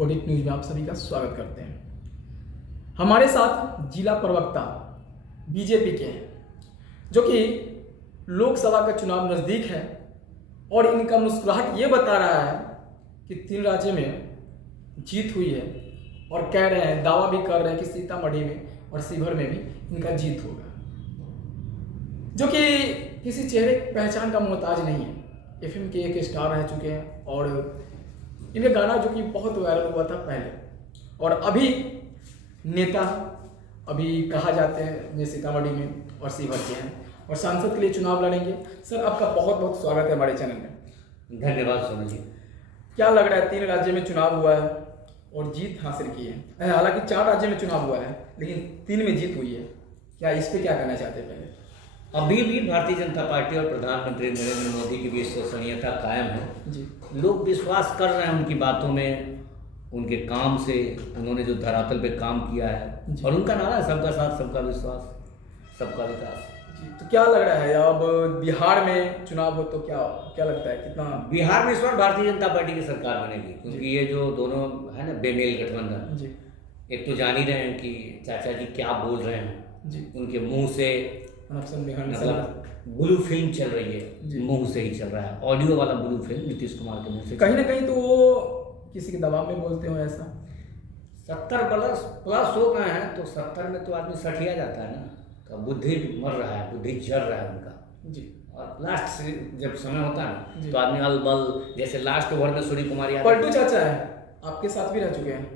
Audit news में आप सभी का स्वागत करते हैं। हमारे साथ जिला प्रवक्ता बीजेपी के हैं, जो कि लोकसभा का चुनाव नज़दीक है और इनका मुस्कुराहट ये बता रहा है कि 3 राज्य में जीत हुई है और कह रहे हैं, दावा भी कर रहे हैं कि सीतामढ़ी में और शिवहर में भी इनका जीत होगा, जो कि किसी चेहरे पहचान का मोहताज नहीं है। एफएम के एक स्टार रह चुके हैं और इनका गाना जो कि बहुत वायरल हुआ था पहले, और अभी नेता अभी कहा जाते हैं ये सीतामढ़ी में और शिवहर के हैं और सांसद के लिए चुनाव लड़ेंगे। सर, आपका बहुत बहुत स्वागत है हमारे चैनल में। धन्यवाद सोनू जी। क्या लग रहा है, 3 राज्य में चुनाव हुआ है और जीत हासिल की है, हालांकि 4 राज्य में चुनाव हुआ है लेकिन 3 में जीत हुई है, क्या इस पे क्या कहना चाहते हैं? पहले अभी भी भारतीय जनता पार्टी और प्रधानमंत्री नरेंद्र मोदी की विश्वसनीयता कायम है जी। लोग विश्वास कर रहे हैं उनकी बातों में, उनके काम से, उन्होंने जो धरातल पे काम किया है और उनका नारा है सबका साथ, सबका विश्वास, सबका विकास। जी, तो क्या लग रहा है अब बिहार में चुनाव हो तो क्या क्या लगता है, कितना बिहार में इस बार भारतीय जनता पार्टी की सरकार बनेगी? क्योंकि ये जो दोनों है ना बेमेल गठबंधन जी, एक तो जान ही रहे हैं कि चाचा जी क्या बोल रहे हैं जी, उनके मुंह से मतलब ब्लू फिल्म चल रही है, मुंह से ही चल रहा है, ऑडियो वाला ब्लू फिल्म नीतीश कुमार के मुंह से। कहीं ना कहीं तो वो किसी के दबाव में बोलते हो ऐसा। 70 प्लस हो गए हैं तो 70 में तो आदमी सठिया जाता है ना, तो बुद्धि मर रहा है, बुद्धि जल रहा है उनका जी। और लास्ट से जब समय होता है तो आदमी अलबल, जैसे लास्ट ओवर में सूर्य कुमार यादव, पलटू चाचा है आपके साथ भी रह चुके हैं,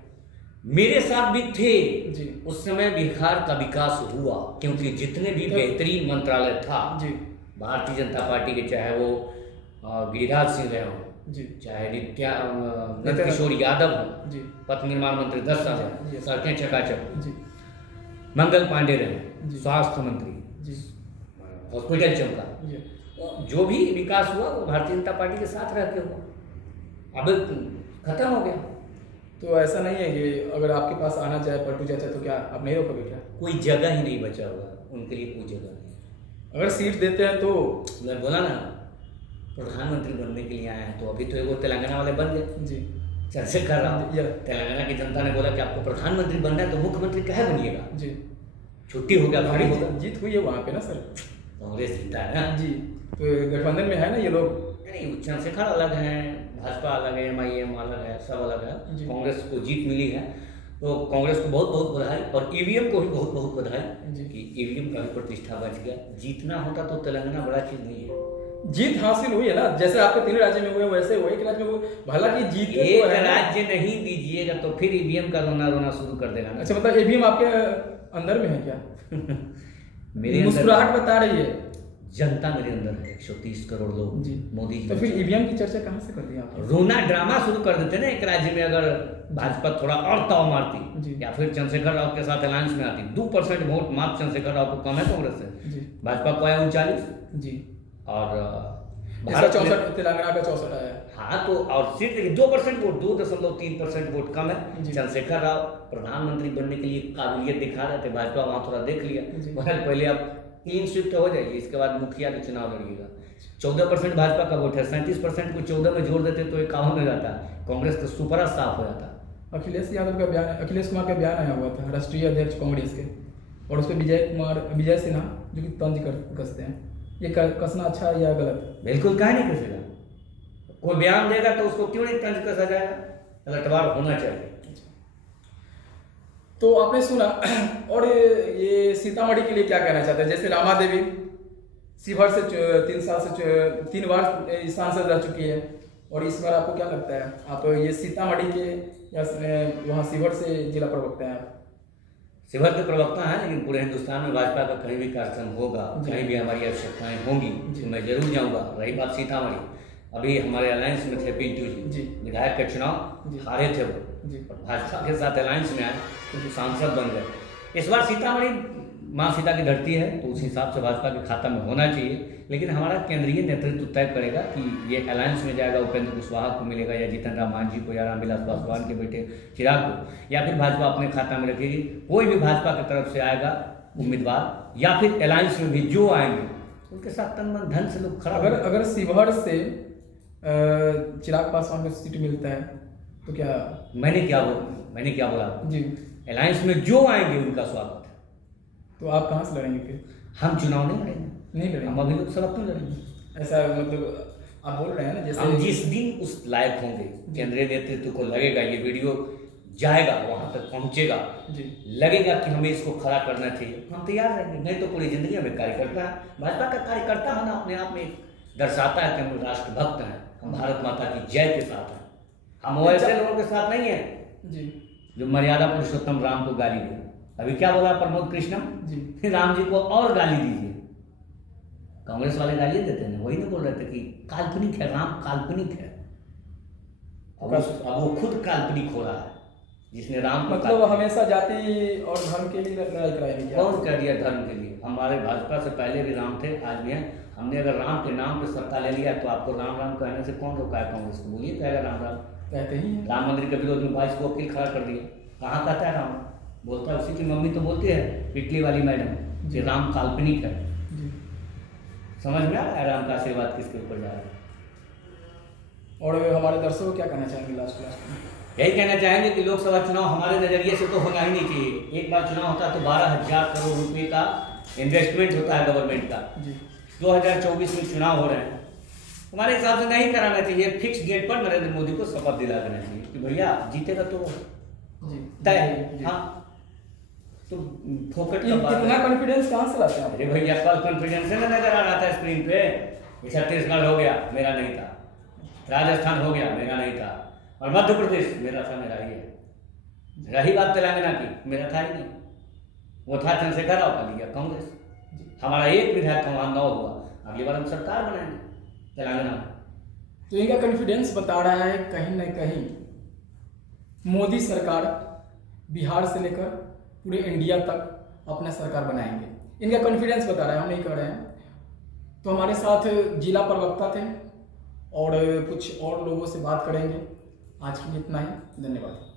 मेरे साथ भी थे जी। उस समय बिहार का विकास हुआ क्योंकि जितने भी बेहतरीन मंत्रालय था जी, भारतीय जनता पार्टी के, चाहे वो गिरिराज सिंह रहे हो जी, चाहे नंद किशोर यादव हो जी, पथ निर्माण मंत्री 10 साल है, सड़कें चकाचक जी, मंगल पांडे रहे स्वास्थ्य मंत्री जी, हॉस्पिटल चमका, जो भी विकास हुआ वो भारतीय जनता पार्टी के साथ रह के हुआ। अब खत्म हो गया। तो ऐसा नहीं है कि अगर आपके पास आना चाहे पलटू चाचा तो क्या आप नहीं रोकोगे? क्या कोई जगह ही नहीं बचा हुआ उनके लिए, कोई जगह नहीं। अगर सीट देते हैं तो मैं बोला ना प्रधानमंत्री बनने के लिए आए हैं, तो अभी तो वो तेलंगाना वाले बन गए जी, चर्चा कर रहा हूँ। तेलंगाना की जनता ने बोला कि आपको प्रधानमंत्री बनना है तो मुख्यमंत्री कहे बनिएगा जी, छुट्टी हो गया, भारी जीत हुई है वहाँ पे ना सर, कांग्रेस जीता है ना जी, तो गठबंधन में है ना ये लोग। नहीं, चंद्रशेखर अलग है, भाजपा अलग है, MIM अलग है, सब अलग है। कांग्रेस को जीत मिली है तो कांग्रेस को बहुत बहुत बधाई और EVM को भी बहुत बहुत बधाई कि EVM का भी प्रतिष्ठा बच गया। जीतना होता तो तेलंगाना बड़ा चीज नहीं है। जीत हासिल हुई है ना, जैसे आपके 3 राज्य में हुए वैसे वो एक राज्य में हुए, हालांकि जीत एक राज्य नहीं दीजिएगा तो फिर EVM का रोना शुरू कर देगा ना। अच्छा, मतलब EVM आपके अंदर में है क्या? मेरी मुस्कुराहट बता रही है, जनता मेरे अंदर है, 130 करोड़ लोग जी, मोदी जी। तो फिर EVM की चर्चा कहाँ से कर दी आप? रोना ड्रामा शुरू कर देते ना एक राज्य में, अगर भाजपा थोड़ा और ताव मारती या फिर चंद्रशेखर राव के साथ अलायंस में आती। 2% वोट मात्र चंद्रशेखर राव को कम है कांग्रेस से, भाजपा को आया 39 जी, और भारत 64, तेलंगाना का 64 आया। हाँ, तो और सीट देखिए 2% वोट, 2.3% वोट कम है। चंद्रशेखर राव प्रधानमंत्री बनने के लिए काबिलियत दिखा रहे थे, भाजपा वहाँ थोड़ा देख लिया, पहले आप क्लीन स्वीप हो जाएगी, इसके बाद मुखिया के चुनाव लड़िएगा। 14% भाजपा का वोट है, 37% को 14 में जोड़ देते तो 51 में जाता, कांग्रेस का सुपरा साफ हो जाता। अखिलेश यादव का बयान, अखिलेश कुमार का बयान आया हुआ था, राष्ट्रीय अध्यक्ष कांग्रेस के, और उस पर विजय सिन्हा जो कि तंज कसते हैं, ये कसना अच्छा है या गलत? बिल्कुल, कहा नहीं कसेगा, कोई बयान देगा तो उसको क्यों नहीं तंज कसा जाएगा, लटवार होना चाहिए। तो आपने सुना, और ये सीतामढ़ी के लिए क्या कहना चाहते हैं? जैसे रामा देवी शिवहर से 3 साल से 3 बार सांसद रह चुकी है, और इस बार आपको क्या लगता है, आप ये सीतामढ़ी के या वहाँ शिवहर से जिला प्रवक्ता हैं? आप शिवहर के प्रवक्ता हैं, लेकिन पूरे हिंदुस्तान में भाजपा का कहीं भी कार्यक्रम होगा, कहीं भी हमारी आवश्यकताएं होंगी तो मैं जरूर जाऊँगा। रही बात सीतामढ़ी, अभी हमारे अलायंस में थे पिंटू जी, विधायक का चुनाव हारे थे वो, भाजपा के साथ अलायंस में आए तो सांसद बन गए। इस बार सीतामढ़ी माँ सीता की धरती है तो उस हिसाब से भाजपा के खाता में होना चाहिए, लेकिन हमारा केंद्रीय नेतृत्व तय करेगा कि ये अलायंस में जाएगा, उपेंद्र कुशवाहा को मिलेगा या जीतन राम मांझी को या रामविलास पासवान के बेटे चिराग को, या फिर भाजपा अपने खाता में रखेगी। कोई भी भाजपा की तरफ से आएगा उम्मीदवार या फिर अलायंस में भी जो आएंगे उनके साथ तन मन धन से लोग खड़ा। अगर शिवहर से चिराग पासवान को सीट मिलता है तो क्या मैंने क्या बोला जी, अलायंस में जो आएंगे उनका स्वागत है। तो आप कहाँ से लड़ेंगे फिर? हम चुनाव नहीं लड़ेंगे, नहीं लड़ेंगे, हम अभी लोकसभा क्यों लड़ेंगे? ऐसा मतलब आप बोल रहे हैं ना, जैसे हम जिस दिन उस लायक होंगे, केंद्रीय नेतृत्व को लगेगा ये वीडियो जाएगा, वहां तक पहुंचेगा, लगेगा कि हमें इसको खड़ा करना चाहिए, हम तैयार रहेंगे। नहीं तो पूरी जिंदगी हमें कार्यकर्ता है। भाजपा का कार्यकर्ता होना अपने आप में दर्शाता है कि हम राष्ट्रभक्त हैं, हम भारत माता की जय के साथ हैं। हम वो ऐसे लोगों के साथ नहीं है जी जो मर्यादा पुरुषोत्तम राम को गाली दे। अभी क्या बोला प्रमोद कृष्णम जी, राम जी को और गाली दीजिए। कांग्रेस वाले गाली देते हैं, वही नहीं बोल रहे थे कि काल्पनिक है, राम काल्पनिक है। अब वो खुद काल्पनिक हो रहा है, जिसने राम को मतलब हमेशा जाति और धर्म के लिए लड़ाई कराएगी। कौन कह दिया धर्म के लिए? हमारे भाजपा से पहले भी राम थे, आज भी हैं। हमने अगर राम के नाम पे सत्ता ले लिया तो आपको राम राम कहने से कौन रोका है? कांग्रेस को बोलिए, कहेगा राम राम कहते ही हैं। राम मंदिर के विरोध में 22 को वकील खड़ा कर दिए। कहाँ कहता है राम? बोलता है उसी की मम्मी तो बोलती है, इटली वाली मैडम, कि राम काल्पनिक है। समझ में आ रहा है राम का आशीर्वाद किसके ऊपर जा रहा है? और हमारे दर्शकों को क्या कहना चाहेंगे लास्ट में? यही कहना चाहेंगे कि लोकसभा चुनाव हमारे नजरिए से तो होना ही नहीं चाहिए। एक बार चुनाव होता है तो 12,000 करोड़ रुपए का इन्वेस्टमेंट होता है गवर्नमेंट का। 2024 में चुनाव हो रहे हैं, हमारे हिसाब से नहीं कराना चाहिए। फिक्स डेट पर नरेंद्र मोदी को शपथ दिला देना चाहिए कि भैया जीतेगा तो तय। हाँ, तो फोकट का बात इतना कॉन्फिडेंस कहाँ से लाते हैं? अरे भैया कल कॉन्फिडेंस ना नजर आ रहा था स्क्रीन पे। छत्तीसगढ़ हो गया, मेरा नहीं था। राजस्थान हो गया, मेरा नहीं था। और मध्य प्रदेश मेरा था, मेरा ही है। रही बात तेलंगाना की, मेरा था ही नहीं। वो था चंद्रशेखर राव का, लिया कांग्रेस। हमारा एक विधायक था, वहाँ 9 हुआ। अगली बार हम सरकार बनाएंगे तेलंगाना में। तो इनका कॉन्फिडेंस बता रहा है कहीं ना कहीं मोदी सरकार बिहार से लेकर पूरे इंडिया तक अपना सरकार बनाएंगे। इनका कॉन्फिडेंस बता रहा है, हम नहीं कह रहे हैं। तो हमारे साथ जिला प्रवक्ता थे और कुछ और लोगों से बात करेंगे। आज के लिए इतना ही, धन्यवाद।